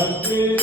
country.